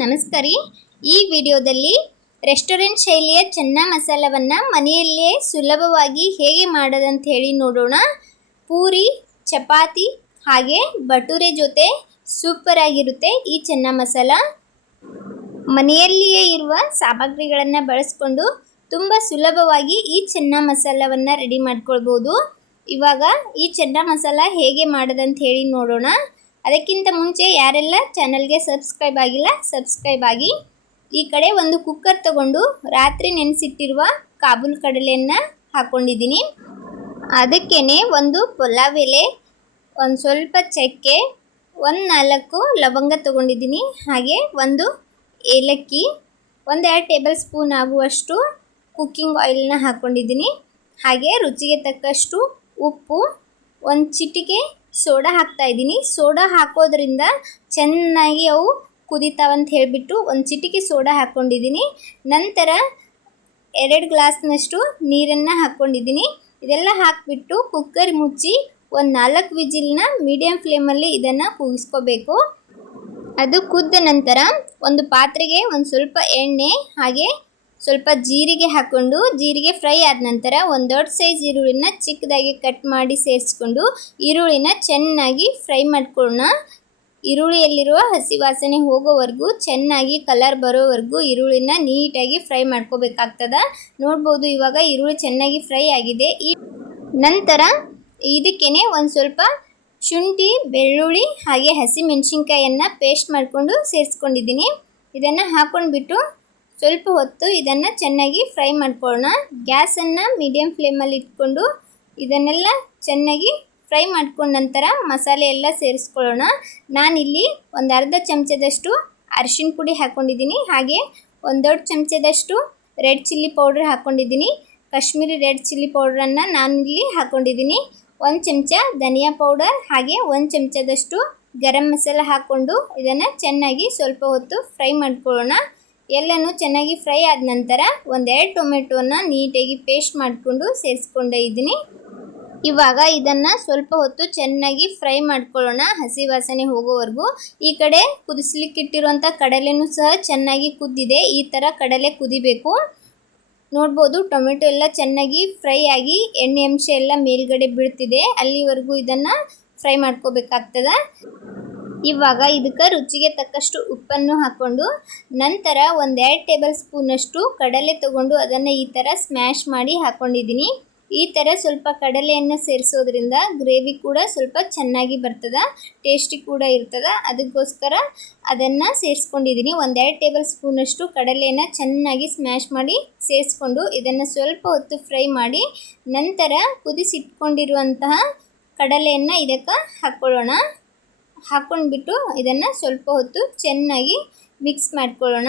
ನಮಸ್ಕಾರ. ಈ ವಿಡಿಯೋದಲ್ಲಿ ರೆಸ್ಟೋರೆಂಟ್ ಶೈಲಿಯ ಚೆನ್ನ ಮಸಾಲವನ್ನು ಮನೆಯಲ್ಲೇ ಸುಲಭವಾಗಿ ಹೇಗೆ ಮಾಡೋದಂತ ಹೇಳಿ ನೋಡೋಣ. ಪೂರಿ, ಚಪಾತಿ ಹಾಗೆ ಭಟೂರೆ ಜೊತೆ ಸೂಪರ್ ಆಗಿರುತ್ತೆ ಈ ಚೆನ್ನ ಮಸಾಲ. ಮನೆಯಲ್ಲಿಯೇ ಇರುವ ಸಾಮಗ್ರಿಗಳನ್ನು ಬಳಸಿಕೊಂಡು ತುಂಬ ಸುಲಭವಾಗಿ ಈ ಚೆನ್ನ ಮಸಾಲವನ್ನು ರೆಡಿ ಮಾಡ್ಕೊಳ್ಬೋದು. ಇವಾಗ ಈ ಚೆನ್ನ ಮಸಾಲ ಹೇಗೆ ಮಾಡೋದಂತ ಹೇಳಿ ನೋಡೋಣ. ಅದಕ್ಕಿಂತ ಮುಂಚೆ ಯಾರೆಲ್ಲ ಚಾನಲ್ಗೆ ಸಬ್ಸ್ಕ್ರೈಬ್ ಆಗಿಲ್ಲ ಸಬ್ಸ್ಕ್ರೈಬ್ ಆಗಿ. ಈ ಕಡೆ ಒಂದು ಕುಕ್ಕರ್ ತಗೊಂಡು ರಾತ್ರಿ ನೆನೆಸಿಟ್ಟಿರುವ ಕಾಬೂಲ್ ಕಡಲೆಯನ್ನು ಹಾಕ್ಕೊಂಡಿದ್ದೀನಿ. ಅದಕ್ಕೇ ಒಂದು ಪಲಾವ್ ಎಲೆ, ಒಂದು ಸ್ವಲ್ಪ ಚಕ್ಕೆ, ಒಂದು 4 ಲವಂಗ ತಗೊಂಡಿದ್ದೀನಿ. ಹಾಗೆ ಒಂದು ಏಲಕ್ಕಿ, 1-2 ಟೇಬಲ್ ಸ್ಪೂನ್ ಆಗುವಷ್ಟು ಕುಕ್ಕಿಂಗ್ ಆಯಿಲ್ನ ಹಾಕ್ಕೊಂಡಿದ್ದೀನಿ. ಹಾಗೆ ರುಚಿಗೆ ತಕ್ಕಷ್ಟು ಉಪ್ಪು, ಒಂದು ಚಿಟಿಕೆ ಸೋಡಾ ಹಾಕ್ತಾಯಿದ್ದೀನಿ. ಸೋಡಾ ಹಾಕೋದ್ರಿಂದ ಚೆನ್ನಾಗಿ ಅವು ಕುದಿತಾವಂತ ಹೇಳಿಬಿಟ್ಟು ಒಂದು ಚಿಟಿಕೆ ಸೋಡಾ ಹಾಕ್ಕೊಂಡಿದ್ದೀನಿ. ನಂತರ 2 ಗ್ಲಾಸ್ನಷ್ಟು ನೀರನ್ನು ಹಾಕ್ಕೊಂಡಿದ್ದೀನಿ. ಇದೆಲ್ಲ ಹಾಕಿಬಿಟ್ಟು ಕುಕ್ಕರ್ ಮುಚ್ಚಿ ಒಂದು 4 ವಿಜಿಲ್ನ ಮೀಡಿಯಮ್ ಫ್ಲೇಮಲ್ಲಿ ಇದನ್ನು ಕೂಗಿಸ್ಕೋಬೇಕು. ಅದು ಕುದ್ದ ನಂತರ ಒಂದು ಪಾತ್ರೆಗೆ ಒಂದು ಸ್ವಲ್ಪ ಎಣ್ಣೆ ಹಾಗೆ ಸ್ವಲ್ಪ ಜೀರಿಗೆ ಹಾಕ್ಕೊಂಡು, ಜೀರಿಗೆ ಫ್ರೈ ಆದ ನಂತರ ಒಂದು ದೊಡ್ಡ ಸೈಜ್ ಈರುಳ್ಳಿನ ಚಿಕ್ಕದಾಗಿ ಕಟ್ ಮಾಡಿ ಸೇರಿಸ್ಕೊಂಡು ಈರುಳ್ಳಿನ ಚೆನ್ನಾಗಿ ಫ್ರೈ ಮಾಡ್ಕೊಳ್ಳೋಣ. ಈರುಳ್ಳಿಯಲ್ಲಿರುವ ಹಸಿ ವಾಸನೆ ಹೋಗೋವರೆಗೂ, ಚೆನ್ನಾಗಿ ಕಲರ್ ಬರೋವರೆಗೂ ಈರುಳ್ಳಿನ ನೀಟಾಗಿ ಫ್ರೈ ಮಾಡ್ಕೋಬೇಕಾಗ್ತದೆ. ನೋಡ್ಬೋದು ಇವಾಗ ಈರುಳ್ಳಿ ಚೆನ್ನಾಗಿ ಫ್ರೈ ಆಗಿದೆ. ಈ ನಂತರ ಇದಕ್ಕೇ ಒಂದು ಸ್ವಲ್ಪ ಶುಂಠಿ, ಬೆಳ್ಳುಳ್ಳಿ ಹಾಗೆ ಹಸಿ ಮೆಣಸಿನ್ಕಾಯನ್ನು ಪೇಸ್ಟ್ ಮಾಡಿಕೊಂಡು ಸೇರಿಸ್ಕೊಂಡಿದ್ದೀನಿ. ಇದನ್ನು ಹಾಕ್ಕೊಂಡ್ಬಿಟ್ಟು ಸ್ವಲ್ಪ ಹೊತ್ತು ಇದನ್ನು ಚೆನ್ನಾಗಿ ಫ್ರೈ ಮಾಡ್ಕೊಳ್ಳೋಣ. ಗ್ಯಾಸನ್ನು ಮೀಡಿಯಮ್ ಫ್ಲೇಮಲ್ಲಿ ಇಟ್ಕೊಂಡು ಇದನ್ನೆಲ್ಲ ಚೆನ್ನಾಗಿ ಫ್ರೈ ಮಾಡ್ಕೊಂಡ ನಂತರ ಮಸಾಲೆ ಎಲ್ಲ ಸೇರಿಸ್ಕೊಳ್ಳೋಣ. ನಾನಿಲ್ಲಿ ಒಂದು ಅರ್ಧ ಚಮಚದಷ್ಟು ಅರಿಶಿನ ಪುಡಿ ಹಾಕ್ಕೊಂಡಿದ್ದೀನಿ. ಹಾಗೆ ಒಂದು ದೊಡ್ಡ ಚಮಚದಷ್ಟು ರೆಡ್ ಚಿಲ್ಲಿ ಪೌಡ್ರ್ ಹಾಕ್ಕೊಂಡಿದ್ದೀನಿ. ಕಾಶ್ಮೀರಿ ರೆಡ್ ಚಿಲ್ಲಿ ಪೌಡ್ರನ್ನು ನಾನಿಲ್ಲಿ ಹಾಕ್ಕೊಂಡಿದ್ದೀನಿ. 1 ಚಮಚ ಧನಿಯಾ ಪೌಡರ್ ಹಾಗೆ 1 ಚಮಚದಷ್ಟು ಗರಂ ಮಸಾಲ ಹಾಕ್ಕೊಂಡು ಇದನ್ನು ಚೆನ್ನಾಗಿ ಸ್ವಲ್ಪ ಹೊತ್ತು ಫ್ರೈ ಮಾಡ್ಕೊಳ್ಳೋಣ. ಎಲ್ಲನೂ ಚೆನ್ನಾಗಿ ಫ್ರೈ ಆದ ನಂತರ 1-2 ಟೊಮೆಟೊನ ನೀಟಾಗಿ ಪೇಸ್ಟ್ ಮಾಡಿಕೊಂಡು ಸೇರಿಸ್ಕೊಂಡೇ ಇದ್ದೀನಿ. ಇವಾಗ ಇದನ್ನು ಸ್ವಲ್ಪ ಹೊತ್ತು ಚೆನ್ನಾಗಿ ಫ್ರೈ ಮಾಡ್ಕೊಳ್ಳೋಣ, ಹಸಿ ವಾಸನೆ ಹೋಗೋವರೆಗೂ. ಈ ಕಡೆ ಕುದಿಸ್ಲಿಕ್ಕಿಟ್ಟಿರುವಂಥ ಕಡಲೆನೂ ಸಹ ಚೆನ್ನಾಗಿ ಕುದ್ದಿದೆ. ಈ ಥರ ಕಡಲೆ ಕುದಿಬೇಕು. ನೋಡ್ಬೋದು ಟೊಮೆಟೊ ಎಲ್ಲ ಚೆನ್ನಾಗಿ ಫ್ರೈ ಆಗಿ ಎಣ್ಣೆ ಅಂಶ ಎಲ್ಲ ಮೇಲ್ಗಡೆ ಬೀಳ್ತಿದೆ. ಅಲ್ಲಿವರೆಗೂ ಇದನ್ನು ಫ್ರೈ ಮಾಡ್ಕೋಬೇಕಾಗ್ತದೆ. ಇವಾಗ ಇದಕ್ಕೆ ರುಚಿಗೆ ತಕ್ಕಷ್ಟು ಉಪ್ಪನ್ನು ಹಾಕ್ಕೊಂಡು ನಂತರ 1-2 ಟೇಬಲ್ ಸ್ಪೂನಷ್ಟು ಕಡಲೆ ತೊಗೊಂಡು ಅದನ್ನು ಈ ಥರ ಸ್ಮ್ಯಾಶ್ ಮಾಡಿ ಹಾಕ್ಕೊಂಡಿದ್ದೀನಿ. ಈ ಥರ ಸ್ವಲ್ಪ ಕಡಲೆಯನ್ನು ಸೇರಿಸೋದ್ರಿಂದ ಗ್ರೇವಿ ಕೂಡ ಸ್ವಲ್ಪ ಚೆನ್ನಾಗಿ ಬರ್ತದೆ, ಟೇಸ್ಟಿ ಕೂಡ ಇರ್ತದೆ. ಅದಕ್ಕೋಸ್ಕರ ಅದನ್ನು ಸೇರಿಸ್ಕೊಂಡಿದ್ದೀನಿ. 1-2 ಟೇಬಲ್ ಸ್ಪೂನಷ್ಟು ಕಡಲೆಯನ್ನು ಚೆನ್ನಾಗಿ ಸ್ಮ್ಯಾಶ್ ಮಾಡಿ ಸೇರಿಸ್ಕೊಂಡು ಇದನ್ನು ಸ್ವಲ್ಪ ಹೊತ್ತು ಫ್ರೈ ಮಾಡಿ ನಂತರ ಕುದಿಸಿಟ್ಕೊಂಡಿರುವಂತಹ ಕಡಲೆಯನ್ನು ಇದಕ್ಕೆ ಹಾಕ್ಕೊಳ್ಳೋಣ. ಹಾಕ್ಕೊಂಡ್ಬಿಟ್ಟು ಇದನ್ನು ಸ್ವಲ್ಪ ಹೊತ್ತು ಚೆನ್ನಾಗಿ ಮಿಕ್ಸ್ ಮಾಡ್ಕೊಳ್ಳೋಣ.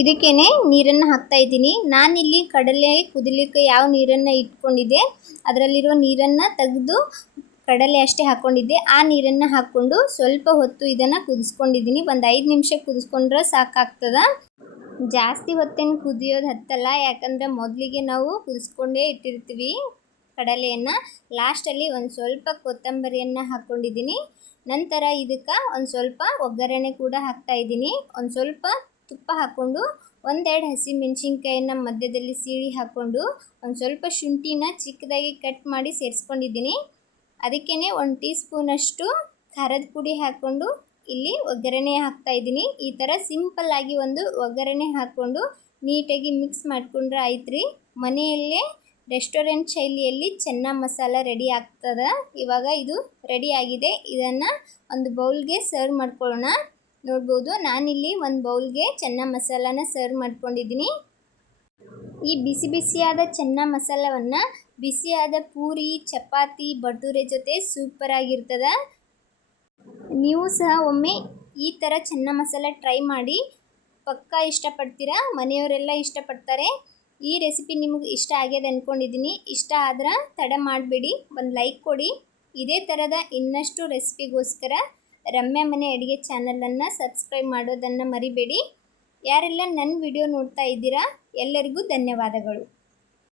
ಇದಕ್ಕೇ ನೀರನ್ನು ಹಾಕ್ತಾಯಿದ್ದೀನಿ. ನಾನಿಲ್ಲಿ ಕಡಲೆ ಕುದಿಲಿಕ್ಕೆ ಯಾವ ನೀರನ್ನು ಇಟ್ಕೊಂಡಿದ್ದೆ ಅದರಲ್ಲಿರೋ ನೀರನ್ನು ತೆಗೆದು ಕಡಲೆ ಅಷ್ಟೇ ಹಾಕ್ಕೊಂಡಿದ್ದೆ. ಆ ನೀರನ್ನು ಹಾಕ್ಕೊಂಡು ಸ್ವಲ್ಪ ಹೊತ್ತು ಇದನ್ನು ಕುದಿಸ್ಕೊಂಡಿದ್ದೀನಿ. ಒಂದು 5 ನಿಮಿಷ ಕುದಿಸ್ಕೊಂಡ್ರೆ ಸಾಕಾಗ್ತದೆ. ಜಾಸ್ತಿ ಹೊತ್ತೇನು ಕುದಿಯೋದು ಹತ್ತಲ್ಲ, ಯಾಕಂದರೆ ಮೊದಲಿಗೆ ನಾವು ಕುದಿಸ್ಕೊಂಡೇ ಇಟ್ಟಿರ್ತೀವಿ ಕಡಲೆಯನ್ನು. ಲಾಸ್ಟಲ್ಲಿ ಒಂದು ಸ್ವಲ್ಪ ಕೊತ್ತಂಬರಿಯನ್ನು ಹಾಕ್ಕೊಂಡಿದ್ದೀನಿ. ನಂತರ ಇದಕ್ಕೆ ಒಂದು ಸ್ವಲ್ಪ ಒಗ್ಗರಣೆ ಕೂಡ ಹಾಕ್ತಾಯಿದ್ದೀನಿ. ಒಂದು ಸ್ವಲ್ಪ ತುಪ್ಪ ಹಾಕ್ಕೊಂಡು 1-2 ಹಸಿ ಮೆಣಸಿನ್ಕಾಯನ್ನು ಮಧ್ಯದಲ್ಲಿ ಸೀಳಿ ಹಾಕ್ಕೊಂಡು ಒಂದು ಸ್ವಲ್ಪ ಶುಂಠಿನ ಚಿಕ್ಕದಾಗಿ ಕಟ್ ಮಾಡಿ ಸೇರಿಸ್ಕೊಂಡಿದ್ದೀನಿ. ಅದಕ್ಕೇ 1 ಟೀ ಸ್ಪೂನಷ್ಟು ಖಾರದ ಪುಡಿ ಹಾಕ್ಕೊಂಡು ಇಲ್ಲಿ ಒಗ್ಗರಣೆ ಹಾಕ್ತಾಯಿದ್ದೀನಿ. ಈ ಥರ ಸಿಂಪಲ್ಲಾಗಿ ಒಂದು ಒಗ್ಗರಣೆ ಹಾಕ್ಕೊಂಡು ನೀಟಾಗಿ ಮಿಕ್ಸ್ ಮಾಡಿಕೊಂಡ್ರೆ ಆಯ್ತು ರೀ. ಮನೆಯಲ್ಲೇ ರೆಸ್ಟೋರೆಂಟ್ ಶೈಲಿಯಲ್ಲಿ ಚೆನ್ನ ಮಸಾಲ ರೆಡಿ ಆಗ್ತದೆ. ಇವಾಗ ಇದು ರೆಡಿ ಆಗಿದೆ. ಇದನ್ನು ಒಂದು ಬೌಲ್ಗೆ ಸರ್ವ್ ಮಾಡ್ಕೊಳ್ಳೋಣ. ನೋಡ್ಬೋದು ನಾನಿಲ್ಲಿ ಒಂದು ಬೌಲ್ಗೆ ಚೆನ್ನ ಮಸಾಲಾನ ಸರ್ವ್ ಮಾಡ್ಕೊಂಡಿದ್ದೀನಿ. ಈ ಬಿಸಿ ಬಿಸಿಯಾದ ಚೆನ್ನ ಮಸಾಲವನ್ನು ಬಿಸಿಯಾದ ಪೂರಿ, ಚಪಾತಿ, ಭಟೂರೆ ಜೊತೆ ಸೂಪರಾಗಿರ್ತದೆ. ನೀವು ಸಹ ಒಮ್ಮೆ ಈ ಥರ ಚೆನ್ನ ಮಸಾಲ ಟ್ರೈ ಮಾಡಿ, ಪಕ್ಕಾ ಇಷ್ಟಪಡ್ತೀರಾ. ಮನೆಯವರೆಲ್ಲ ಇಷ್ಟಪಡ್ತಾರೆ. ಈ ರೆಸಿಪಿ ನಿಮಗೆ ಇಷ್ಟ ಆಗ್ಯದ ಅಂದ್ಕೊಂಡಿದ್ದೀನಿ. ಇಷ್ಟ ಆದ್ರೆ ತಡ ಮಾಡಬೇಡಿ, ಒಂದು ಲೈಕ್ ಕೊಡಿ. ಇದೇ ಥರದ ಇನ್ನಷ್ಟು ರೆಸಿಪಿಗೋಸ್ಕರ ರಮ್ಯಾ ಮನೆ ಅಡುಗೆ ಚಾನಲನ್ನು ಸಬ್ಸ್ಕ್ರೈಬ್ ಮಾಡೋದನ್ನು ಮರಿಬೇಡಿ. ಯಾರೆಲ್ಲ ನನ್ನ ವಿಡಿಯೋ ನೋಡ್ತಾ ಇದ್ದೀರಾ ಎಲ್ಲರಿಗೂ ಧನ್ಯವಾದಗಳು.